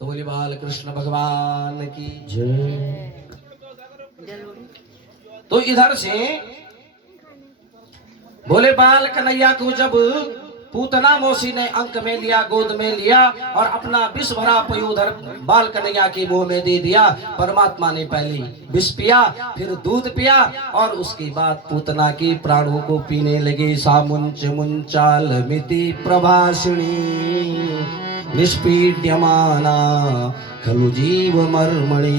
तो बोले बाल कृष्ण भगवान की जय। तो इधर से बोले बाल कन्हैया को जब पूतना मौसी ने अंक में लिया, गोद में लिया और अपना विष भरा पयोधर बाल कन्हैया के मुंह में दे दिया। परमात्मा ने पहले विष पिया, फिर दूध पिया और उसके बाद पूतना के प्राणों को पीने लगे। सामुंच मुंचाल मिति प्रभाषिणी निष्पीड्यमाना खलु जीव मर्मणि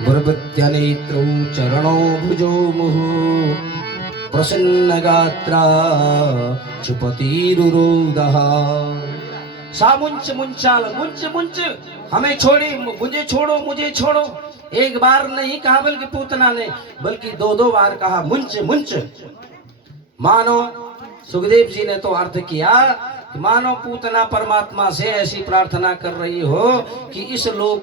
बुर्भत्य नेत्रौ चरणौ भुजो मुहु प्रसन्न गात्रा चुपतिरुरोदः। सामुंच मुंचाल, मुंच मुंच हमें छोड़े, मुझे छोड़ो, मुझे छोड़ो। एक बार नहीं कहा बल्कि पूतना ने, बल्कि दो दो बार कहा मुंच मुंच। मानो सुखदेव जी ने तो अर्थ किया कि मानो पूतना परमात्मा से ऐसी प्रार्थना कर रही हो कि इस लोक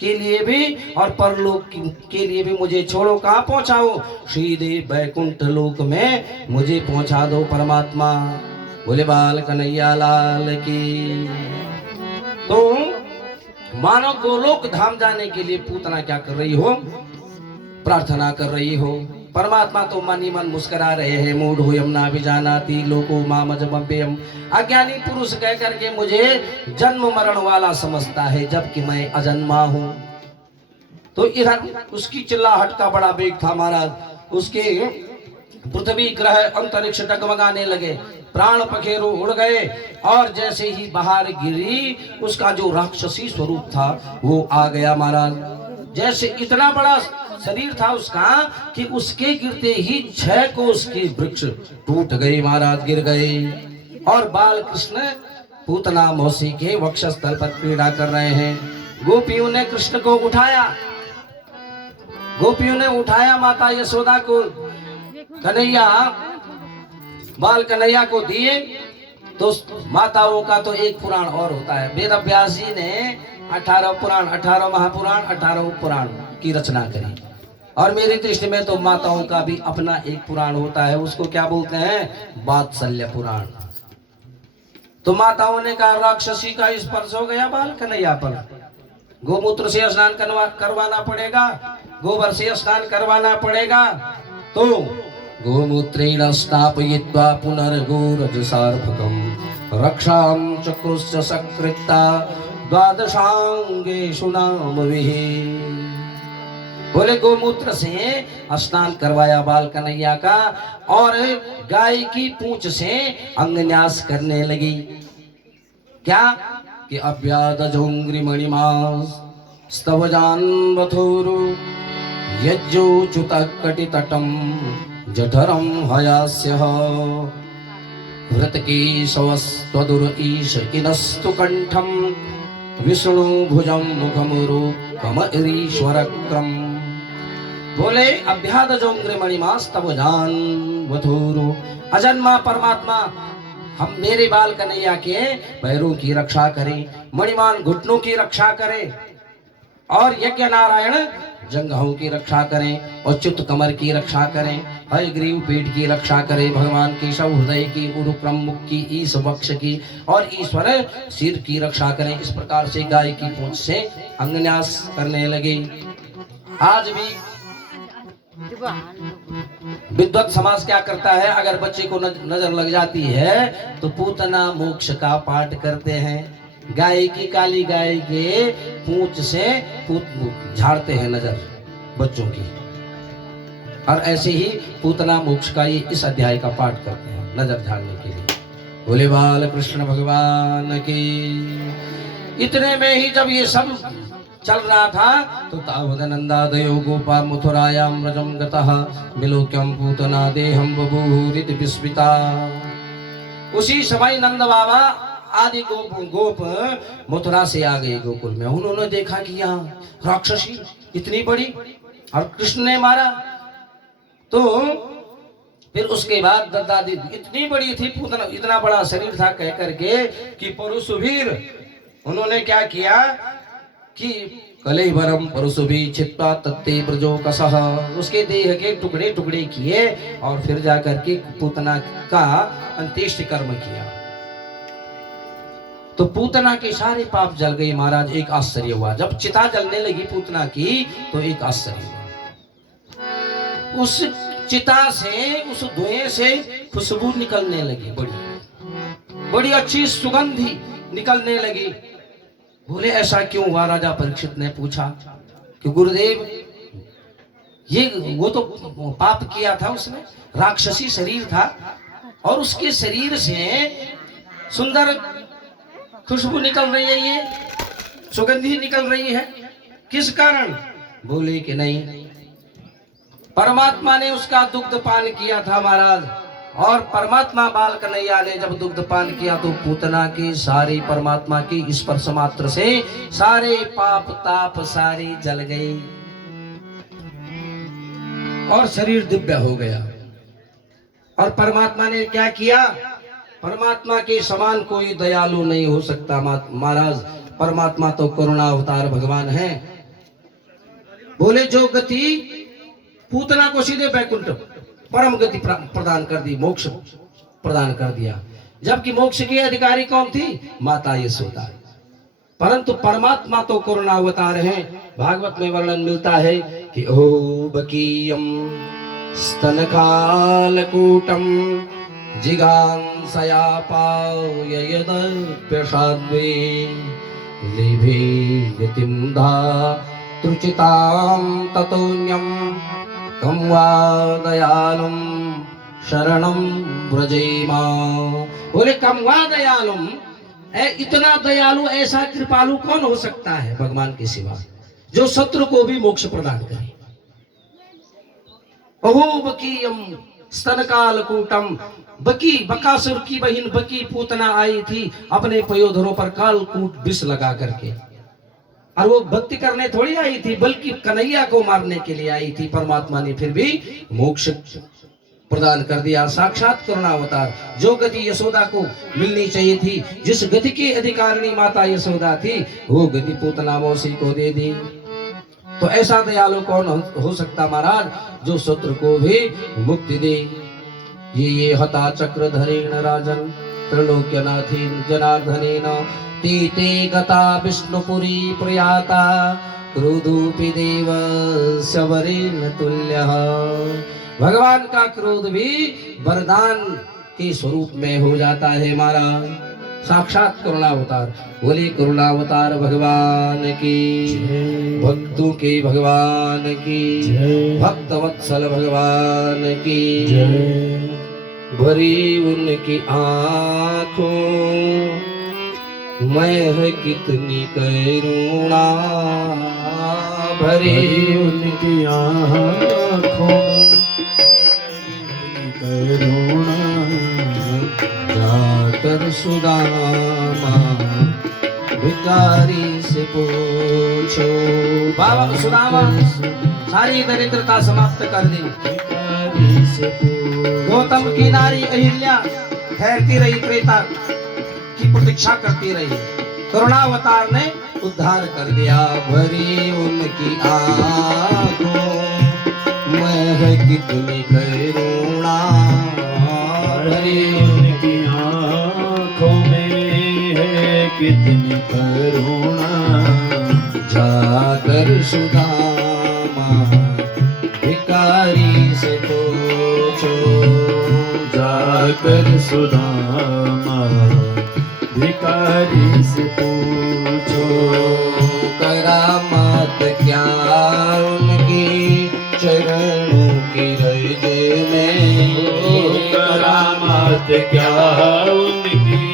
के लिए भी और परलोक के लिए भी मुझे छोड़ो, कहाँ पहुंचाओ? सीधे बैकुंठ लोक में मुझे पहुंचा दो परमात्मा। बोले बाल कन्हैया लाल की। तो मानो गोलोक धाम जाने के लिए पूतना क्या कर रही हो? प्रार्थना कर रही हो। परमात्मा तो मन ही मन मुस्कुरा रहे हैं। मूढ़ हो यमुना भी जानाती लोको मामजमभ्यम। अज्ञानी पुरुष कह करके मुझे जन्म मरण वाला समझता है, जबकि मैं अजन्मा हूं। तो इधर उसकी चिल्लाहट का बड़ा वेग था महाराज। उसके पृथ्वी ग्रह अंतरिक्ष डगमगाने लगे, प्राण पखेरु उड़ गए और जैसे ही बाहर गिरी उसका जो राक्षसी स्वरूप था वो आ गया महाराज। जैसे इतना बड़ा शरीर था उसका कि उसके गिरते ही 6 कोस की वृक्ष टूट गई महाराज, गिर गए। और बाल कृष्ण पूतना मौसी के वक्षस्थल पर पीड़ा कर रहे हैं। गोपियों ने कृष्ण को उठाया, गोपियों ने उठाया माता यशोदा को, कन्हैया बाल कन्हैया को दिए। तो माताओं का तो एक पुराण और होता है। वेद व्यास जी ने 18 पुराण, 18 महापुराण, 18 पुराण की रचना करी। और मेरी दृष्टि में तो माताओं का भी अपना एक पुराण होता है, उसको क्या बोलते हैं? वात्सल्य पुराण। तो माताओं ने कहा राक्षसी का स्पर्श हो गया बाल कन्हैया पर, गोमूत्र से स्नान करवाना पड़ेगा, गोबर से स्नान करवाना पड़ेगा। तो गोमूत्रेण स्नापयित्वा पुनर्गोरजसार्भकम् रक्षां चक्रुश्च सकृत्ता द्वादशांगेषु नामभिः। बोले गोमूत्र से स्नान करवाया बाल कन्हैया का और गाय की पूंछ से अंगन्यास करने लगी। क्या कि अव्यादजोंग्रि मणिमास स्तवजान वथुरु यज्जोच्युत कटितटम जठरम हयास्यः हृतकेशवस्त्वदुर ईश इनस्तु कंठम विष्णु भुजम मुखमुरु कमरीश्वरक्रम। बोले अभ्यादजोंग्रि मणिमास तब जान वधुरु। अजन्मा परमात्मा हम मेरे बाल कन्हैया के पैरों की रक्षा करें, मणिमान घुटनों की रक्षा करें और यज्ञ नारायण जंघों की रक्षा करें और च्युत कमर की रक्षा करें, हयग्रीव पीठ की रक्षा करें, भगवान केशव हृदय की, उरुक्रम मुख की, ईश वक्ष की और ईश्वर सिर की रक्षा करें। इस प्रकार से गाय की पूंछ से अंगन्यास करने लगे। आज भी विद्वत समाज क्या करता है? अगर बच्चे को नजर लग जाती है तो पूतना मोक्ष का पाठ करते हैं। गाय की, काली गाय के पूंछ से झाड़ते हैं नजर बच्चों की। और ऐसे ही पूतना मोक्ष का ये इस अध्याय का पाठ करते हैं नजर झाड़ने के लिए। बोले बाल कृष्ण भगवान की। इतने में ही जब ये सब चल रहा था तो तावदनंदादयो गोपा मथुरायां व्रजं गतः विलोक्यं पूतना देहं बभूरिति विस्मिता। उसी समय नंद बाबा आदि गोप मथुरा से आ गए गोकुल में। उन्होंने देखा कि यहाँ राक्षसी इतनी बड़ी और कृष्ण ने मारा। तो फिर उसके बाद दादी इतनी बड़ी थी पूतना, इतना बड़ा शरीर था कह करके कि परुषवीर, उन्होंने क्या किया कि कलेवरम परुषभी छित्वा तत्ते ब्रजो कसह, उसके देह के टुकड़े टुकड़े किए और फिर जाकर के पूतना का अंत्येष्टि कर्म किया। तो पूतना के सारे पाप जल गए महाराज। एक आश्चर्य हुआ, जब चिता जलने लगी पूतना की तो एक आश्चर्य हुआ, उस चिता से, उस धुएं से खुशबू निकलने लगी, बड़ी बड़ी अच्छी सुगंधी निकलने लगी। बोले ऐसा क्यों हुआ? राजा परीक्षित ने पूछा कि गुरुदेव ये वो तो पाप किया था, उसने राक्षसी शरीर था और उसके शरीर से सुंदर खुशबू निकल रही है, ये सुगंधी निकल रही है, किस कारण? बोले कि नहीं, परमात्मा ने उसका दुग्ध पान किया था महाराज, और परमात्मा बाल कन्हैया ने जब दुग्ध पान किया तो पूतना की सारी परमात्मा की स्पर्श मात्र से सारे पाप ताप सारे जल गए और शरीर दिव्य हो गया। और परमात्मा ने क्या किया? परमात्मा के समान कोई दयालु नहीं हो सकता महाराज, परमात्मा तो करुणा अवतार भगवान है। बोले जो गति पूतना को सीधे वैकुंठ परम गति प्रदान कर दी, मोक्ष प्रदान कर दिया, जबकि मोक्ष की अधिकारी कौन थी? माता यशोदा। परंतु परमात्मा तो करुणा अवतार है। भागवत में वर्णन मिलता है कि ओ बकीयम स्तनकालकूटम जिगांसया पाययदप्यषाद्वे लिभे यतिं धातृचितां ततोऽन्यं कं वा दयालुं शरणं व्रजेमा। बोले कं वा दयालुं, इतना दयालु ऐसा कृपालु कौन हो सकता है भगवान के सिवा, जो शत्रु को भी मोक्ष प्रदान करे। बकीयम स्तनकालकूटम, बकी बकासुर की बहन बकी पूतना आई थी अपने पयोधरों पर कालकूट विष लगा करके, और वो भक्ति करने थोड़ी आई थी बल्कि कन्हैया को मारने के लिए आई थी। परमात्मा ने फिर भी मोक्ष प्रदान कर दिया। साक्षात करुणा अवतार। जो गति यशोदा को मिलनी चाहिए थी, जिस गति की अधिकारिणी माता यशोदा थी, वो गति पूतना मौसी को दे दी। तो ऐसा दयालु कौन हो सकता महाराज, जो शत्रु को भी मुक्ति दे। ये हता चक्र धरेण राजन त्रैलोक्यनाथेन जनार्दनेन तीते गता विष्णुपुरी प्रयाता क्रोधोपि देव शबरेण तुल्यः। भगवान का क्रोध भी वरदान के स्वरूप में हो जाता है महाराज। साक्षात करुणावतार। बोले करुणावतार भगवान की, भक्तों के भगवान की, भक्त वत्सल भगवान की। भरी उनकी आँखों मैं है कितनी करुणा, भरी उनकी आँखों करुणा। जाकर सुदामा भिखारी से पूछो। बाबा सुदामा सारी दरिद्रता समाप्त कर दी। भिखारी से गौतम की नारी अहिल्या ठहरती रही, त्रेता की प्रतीक्षा करती रही। करुणावतार ने उद्धार कर दिया। भरी उनकी आँखों मैं है कितनी करुणा, भरी उनकी आँखों में है कितनी करुणा। जाकर सुदामा भिखारी से पूछो। जाकर सुदामा भिखारी से पूछो। करामात क्या उनकी चरणों की रज में, करामात क्या उनकी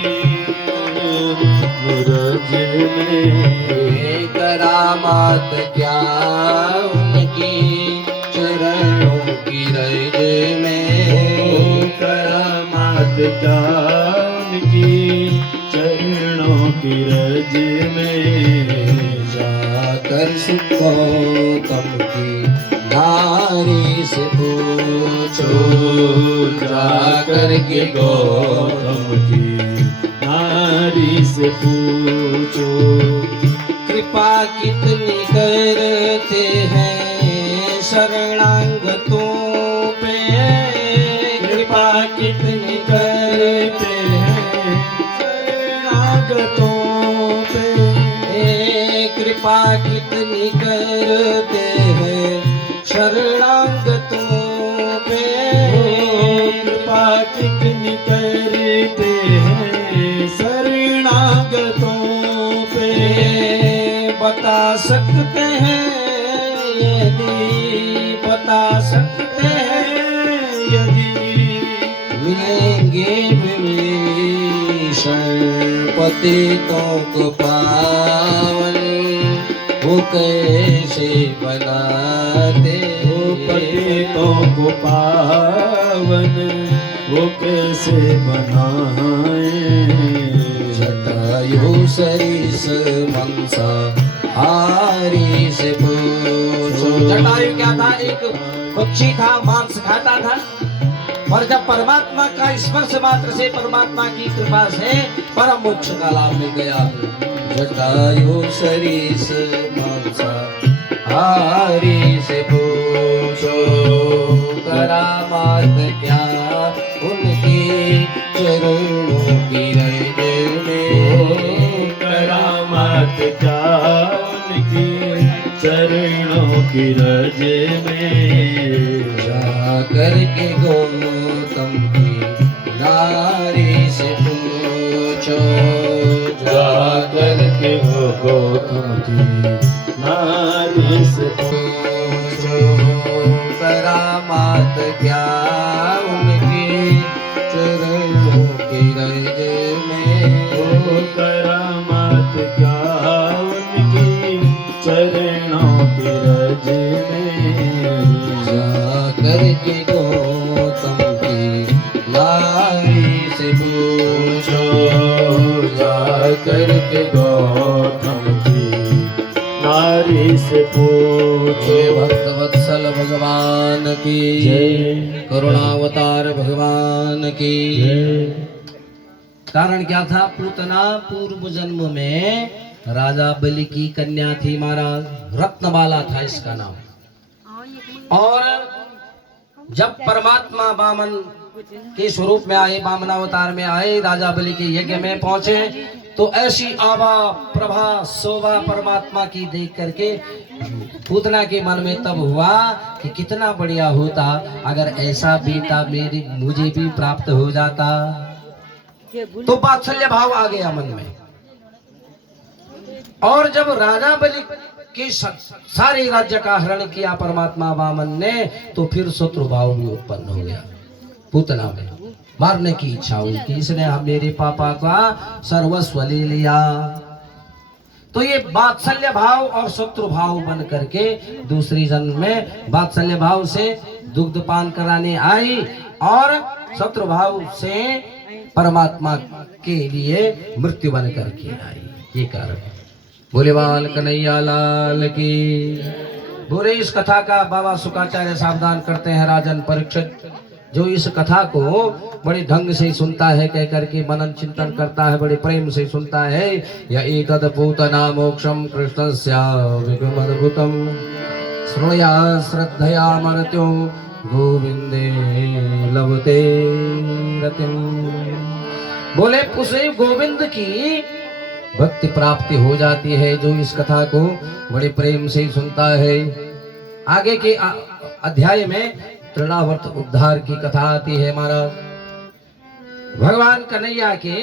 रज में, करामात क्या उनकी चरणों की रज में, करामात क्या उनकी चरणों की रज में। जाकर गौतम की नारी से पूछो। जाकर के गौतम की नारी से पूछो। कृपा कितनी करते हैं शरणागतों पे, कृपा कितनी करते हैं शरणागतों कृपा कितनी करते हैं शरणागतों पे, कृपा कितनी करते हैं शरणागतों पे। बता सकते हैं यदि, बता सकते हैं यदि मिलेंगे विभीषण पतितों को पावन, वो कैसे बनाते वो पतितों को पावन, वो कैसे बनाए। जटायु सरिस मंसा हारी से पूछो। जटायु क्या था? एक पक्षी था, मांस खाता था। और जब परमात्मा का स्पर्श मात्र से, परमात्मा की कृपा से परम मोक्ष का लाभ मिल गया। जटायु सरिस मंसा हारी से पूछो, करामात क्या उनकी चरणों की रज में। करामात क्या उनकी चरणों की रज में। जाकर के गौतम की नारी से पूछो, जाकर के वो गौतम की नारी से पूछो, करामात क्या उनकी चरणों की रज में। वो करामात क्या उनकी चरणों की रज में। जाकर के गौतम की नारी से पूछो, जाकर के गौतम की नारी से पूछो। भक्त वत्सल भगवान की जय, करुणावतार भगवान की जय। कारण क्या था? पूतना पूर्व जन्म में राजा बलि की कन्या थी महाराज, रत्नबाला था इसका नाम। और जब परमात्मा वामन के स्वरूप में आए, वामनावतार में आए, राजा बलि के यज्ञ में पहुंचे, तो ऐसी आभा प्रभा शोभा परमात्मा की देख करके पूतना के मन में तब हुआ कि कितना बढ़िया होता अगर ऐसा बेटा मेरे मुझे भी प्राप्त हो जाता। तो वात्सल्य भाव आ गया मन में। और जब राजा बलि के सारे राज्य का हरण किया परमात्मा वामन ने, तो फिर शत्रु भाव भी उत्पन्न हो गया पूतना में। मारने की इच्छा हुई कि इसने मेरे पापा का सर्वस्व ले लिया। तो ये वात्सल्य भाव और शत्रु भाव बन करके दूसरी जन्म में वात्सल्य भाव से दुग्ध पान कराने आई और शत्रु भाव से परमात्मा के लिए मृत्यु बन करके आई। ये कारण बोले बाल कन्हैया लाल की। बोले इस कथा का बाबा शुक्राचार्य सावधान करते हैं राजन परीक्षित, जो इस कथा को बड़े ढंग से सुनता है, कह करके मनन चिंतन करता है, बड़े प्रेम से सुनता है। या एतद् पूतना मोक्षम कृष्णस्य विक्रमद्भुतम श्रुणुया श्रद्धया मर्त्यो गोविंदे लभते रतिम। बोले उसे गोविंद की भक्ति प्राप्ति हो जाती है जो इस कथा को बड़े प्रेम से सुनता है। आगे के अध्याय में तृणावर्त उद्धार की कथा आती है महाराज। भगवान कन्हैया के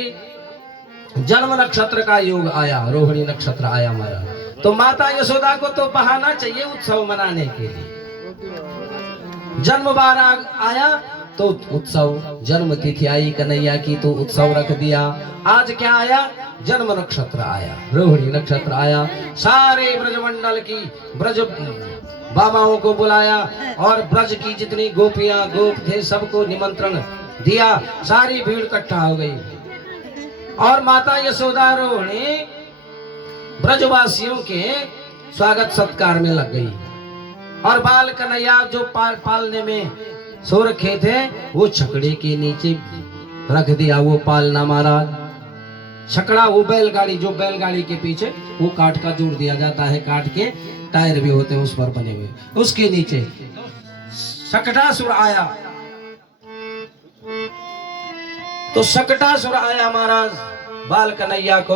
जन्म नक्षत्र का योग आया, रोहिणी नक्षत्र आया महाराज। तो माता यशोदा को तो बहाना चाहिए उत्सव मनाने के लिए। जन्म बार आया तो उत्सव, जन्म तिथि आई कन्हैया की तो उत्सव रख दिया। आज क्या आया? जन्म नक्षत्र आया, रोहिणी नक्षत्र आया। सारे ब्रजमंडल की ब्रज बाबाओं को बुलाया और ब्रज की जितनी गोपियां गोप थे सबको निमंत्रण दिया। सारी भीड़ इकट्ठा हो गई और माता यशोदा रोहिणी ब्रजवासियों के स्वागत सत्कार में लग गई। और बाल कन्हैया जो पालने में सो रखे थे वो छकड़े के नीचे रख दिया। वो पालना महाराज छकड़ा, वो बैलगाड़ी, जो बैलगाड़ी के पीछे वो काठ का जोड़ दिया जाता है, काठ के टायर भी होते हैं उस पर बने हुए, उसके नीचे शकटासुर आया। तो शकटासुर आया महाराज बाल कन्हैया को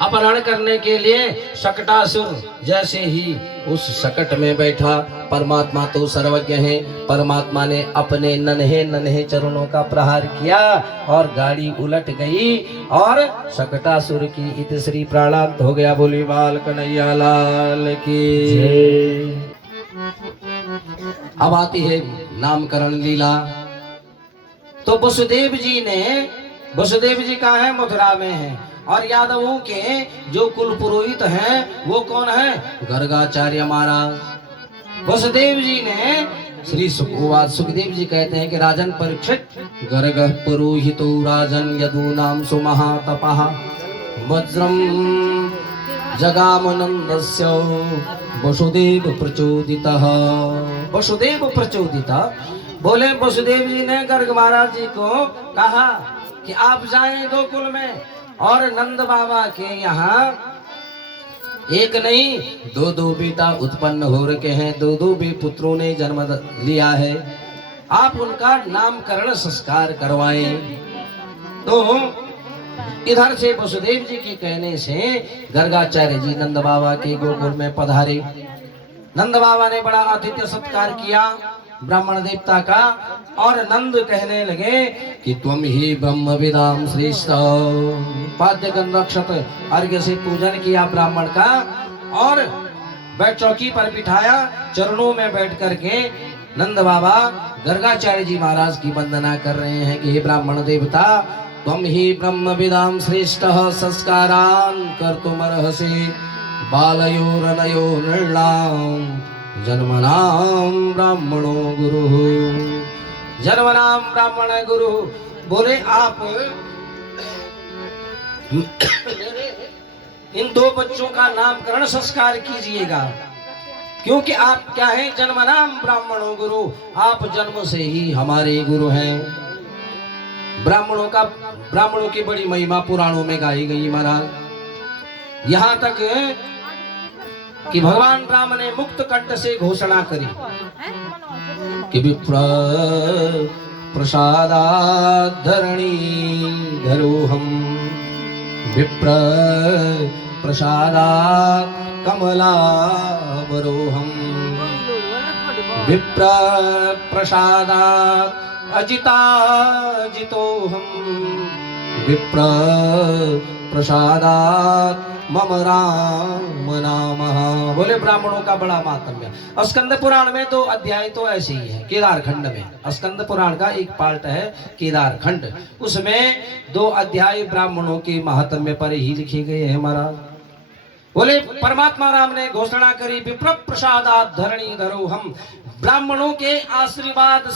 अपहरण करने के लिए शकटासुर जैसे ही उस शकट में बैठा, परमात्मा तो सर्वज्ञ है, परमात्मा ने अपने नन्हे नन्हे चरणों का प्रहार किया और गाड़ी उलट गई और शकटासुर की इतश्री प्राणांत हो गया। बोली बाल कन्हैया लाल की जय। अब आती है नामकरण लीला। तो वसुदेव जी कहाँ है? मथुरा में है। और यादवों के जो कुल पुरोहित हैं वो कौन है? गर्गाचार्य महाराज। वसुदेव जी ने श्री सुखदेव जी कहते हैं कि राजन परीक्षित, गर्ग पुरोहितो राजन यदूनाम सुमहातपः वज्रम जगामनंदस्य वसुदेव प्रचोदितः। वसुदेव प्रचोदितः बोले, वसुदेव जी ने गर्ग महाराज जी को कहा कि आप जाएं गोकुल में और नंद बाबा के यहाँ एक नहीं दो बेटा उत्पन्न हो रखे हैं, दो भी पुत्रों ने जन्म लिया है, आप उनका नामकरण संस्कार करवाएं। तो इधर से वसुदेव जी के कहने से गर्गाचार्य जी नंद बाबा के गोकुल में पधारे। नंद बाबा ने बड़ा आतिथ्य सत्कार किया ब्राह्मण देवता का, और नंद कहने लगे कि तुम ही ब्रह्म विदाम श्रेष्ठ। पाद्य गंधक्षत अर्घ्य से पूजन किया ब्राह्मण का और बैठ चौकी पर बिठाया, चरणों में बैठ करके नंद बाबा गर्गाचार्य जी महाराज की वंदना कर रहे हैं कि हे ब्राह्मण देवता, तुम ही ब्रह्म विदाम श्रेष्ठ संस्कारान कर्तुमर्हसि बालयोरनयो नृणाम जन्मनाम ब्राह्मणो गुरु। जन्मनाम ब्राह्मण गुरु बोले, आप इन दो बच्चों का नामकरण संस्कार कीजिएगा, क्योंकि आप क्या हैं? जन्मनाम ब्राह्मणो गुरु, आप जन्म से ही हमारे गुरु हैं। ब्राह्मणों की बड़ी महिमा पुराणों में गाई गई महाराज। यहाँ तक कि भगवान राम ने मुक्त कंठ से घोषणा करी कि विप्र प्रसादात् धरणी धरोहम, विप्र प्रसादात् कमलावरोहम, विप्र प्रसादात् अजिताजितोहम, विप्र प्रसादात् मम राम नामः। बोले ब्राह्मणों का बड़ा महात्म्य। स्कंद पुराण में 2 अध्याय तो ऐसे ही है। केदार खंड में स्कंद पुराण का एक पार्ट है केदार खंड, उसमें 2 अध्याय ब्राह्मणों के महात्म्य पर ही लिखे गए हैं महाराज। बोले परमात्मा राम ने घोषणा करी, विप्र प्रसादात् धरणी धरोहम, ब्राह्मणों के आशीर्वाद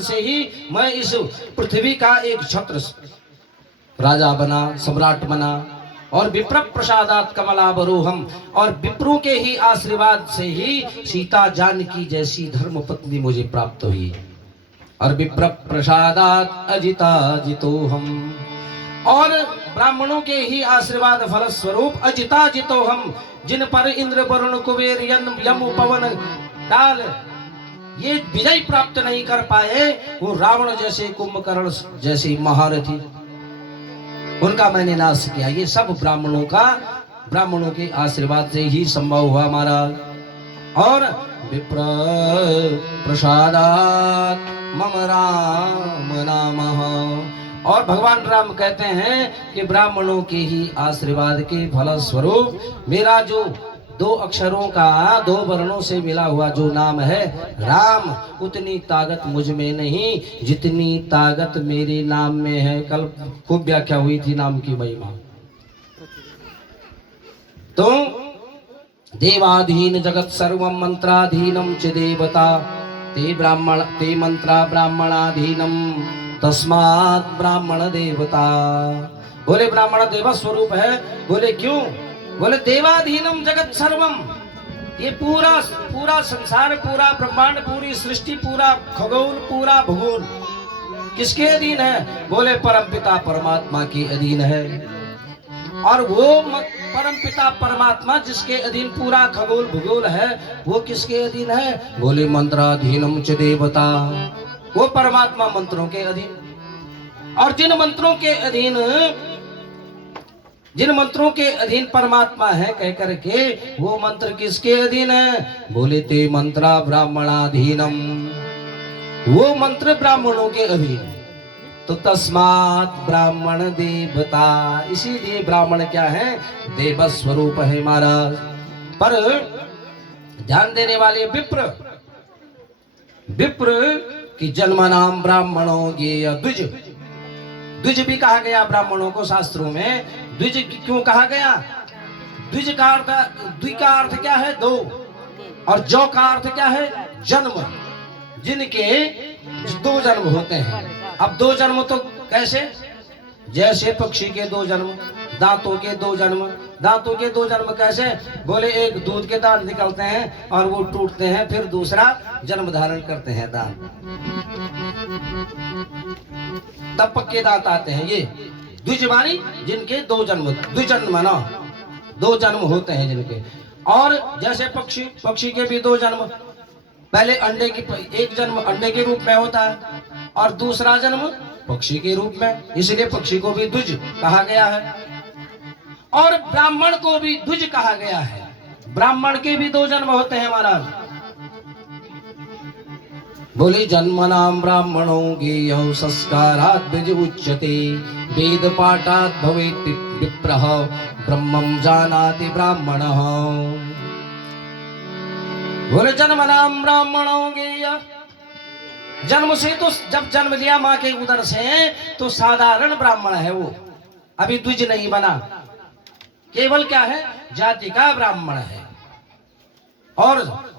से ही मैं इस पृथ्वी का एक छत्र राजा बना, सम्राट बना। और विप्र प्रसादात् कमलावरोहम, और विप्रों के ही आशीर्वाद से ही सीता जानकी जैसी धर्म पत्नी मुझे प्राप्त हुई। और विप्र प्रसादात् अजिताजितोहम, और ब्राह्मणों के ही आशीर्वाद फलस्वरूप अजिताजितोहम, जिन पर इंद्र वरुण कुबेर यम पवन काल ये विजय प्राप्त नहीं कर पाए, वो रावण जैसे कुंभकर्ण जैसे महारथी, उनका मैंने नाश किया। ये सब ब्राह्मणों के आशीर्वाद से ही संभव हुआ महाराज। और विप्र प्रसादात् मम राम नामः, और भगवान राम कहते हैं कि ब्राह्मणों के ही आशीर्वाद के फलस्वरूप मेरा जो 2 अक्षरों का 2 वर्णों से मिला हुआ जो नाम है राम, उतनी ताकत मुझ में नहीं जितनी ताकत मेरे नाम में है। कल खूब व्याख्या हुई थी नाम की महिमा। तो देवाधीन जगत सर्वं मंत्राधीनम च देवता, ते मंत्रा ब्राह्मणाधीनम तस्मात् ब्राह्मण देवता। बोले ब्राह्मण देव स्वरूप है। बोले क्यों? बोले देवाधीनम जगत सर्वम, ये पूरा संसार, पूरा ब्रह्मांड, पूरी सृष्टि, पूरा खगोल, पूरा भूगोल किसके अधीन है? बोले परमपिता परमात्मा के अधीन है। और वो परमपिता परमात्मा जिसके अधीन पूरा खगोल भूगोल है, वो किसके अधीन है? बोले मंत्राधीनम च देवता, वो परमात्मा मंत्रों के अधीन। और जिन मंत्रों के अधीन जिन मंत्रों के अधीन परमात्मा है कह करके वो मंत्र किसके अधीन है? बोले ते मंत्रा ब्राह्मणाधीनम, वो मंत्र ब्राह्मणों के अधीन। तो तस्मात ब्राह्मण देवता, इसीलिए ब्राह्मण क्या है? देव स्वरूप है महाराज। पर ध्यान देने वाले विप्र, विप्र की जन्म नाम ब्राह्मणों के द्विज, द्विज भी कहा गया ब्राह्मणों को शास्त्रों में। द्विज क्यों कहा गया? द्विज का अर्थ, द्वि का अर्थ क्या है? दो, और जो का अर्थ क्या है? जन्म, जिनके दो जन्म होते हैं। अब दो जन्म तो कैसे? जैसे पक्षी के दो जन्म, दांतों के दो जन्म। दांतों के दो जन्म कैसे? बोले एक दूध के दांत निकलते हैं और वो टूटते हैं, फिर दूसरा जन्म धारण करते हैं दांत, तब पक्के दांत आते हैं। ये द्विजवाणी जिनके दो जन्म, द्विजन्म ना, दो जन्म होते हैं जिनके। और जैसे पक्षी, पक्षी के भी दो जन्म, पहले अंडे की, एक जन्म अंडे के रूप में होता है और दूसरा जन्म पक्षी के रूप में, इसलिए पक्षी को भी द्विज कहा गया है। और ब्राह्मण को भी द्विज कहा गया है। ब्राह्मण के भी दो जन्म होते हैं महाराज। बोले जन्म नाम ब्राह्मणों गेय संस्कारात् द्विज उच्यते, वेद पाठात् भवेत् विप्रः ब्रह्मं जानाति ब्राह्मणः। बोले जन्म नाम ब्राह्मणों गेय, जन्म से तो जब जन्म लिया माँ के उदर से तो साधारण ब्राह्मण है वो, अभी द्विज नहीं बना, केवल क्या है? जाति का ब्राह्मण है। और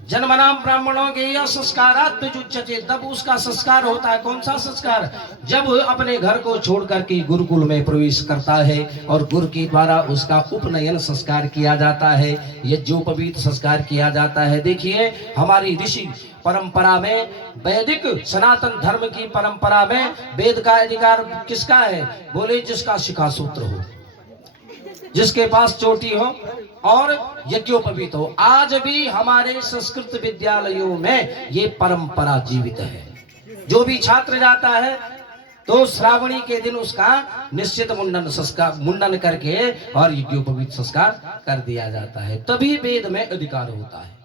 जन्म नाम ब्राह्मणों के यह संस्कारात् द्विज उच्यते, तब उसका संस्कार होता है। कौन सा संस्कार? जब अपने घर को छोड़ करके गुरुकुल में प्रवेश करता है और गुरु के द्वारा उसका उपनयन संस्कार किया जाता है, यज्ञोपवीत संस्कार किया जाता है। देखिए हमारी ऋषि परंपरा में, वैदिक सनातन धर्म की परंपरा में वेद का अधिकार किसका है? बोले जिसका शिखा सूत्र हो, जिसके पास चोटी हो और यज्ञोपवीत हो। आज भी हमारे संस्कृत विद्यालयों में ये परंपरा जीवित है। जो भी छात्र जाता है तो श्रावणी के दिन उसका निश्चित मुंडन संस्कार, मुंडन करके और यज्ञोपवीत संस्कार कर दिया जाता है, तभी वेद में अधिकार होता है।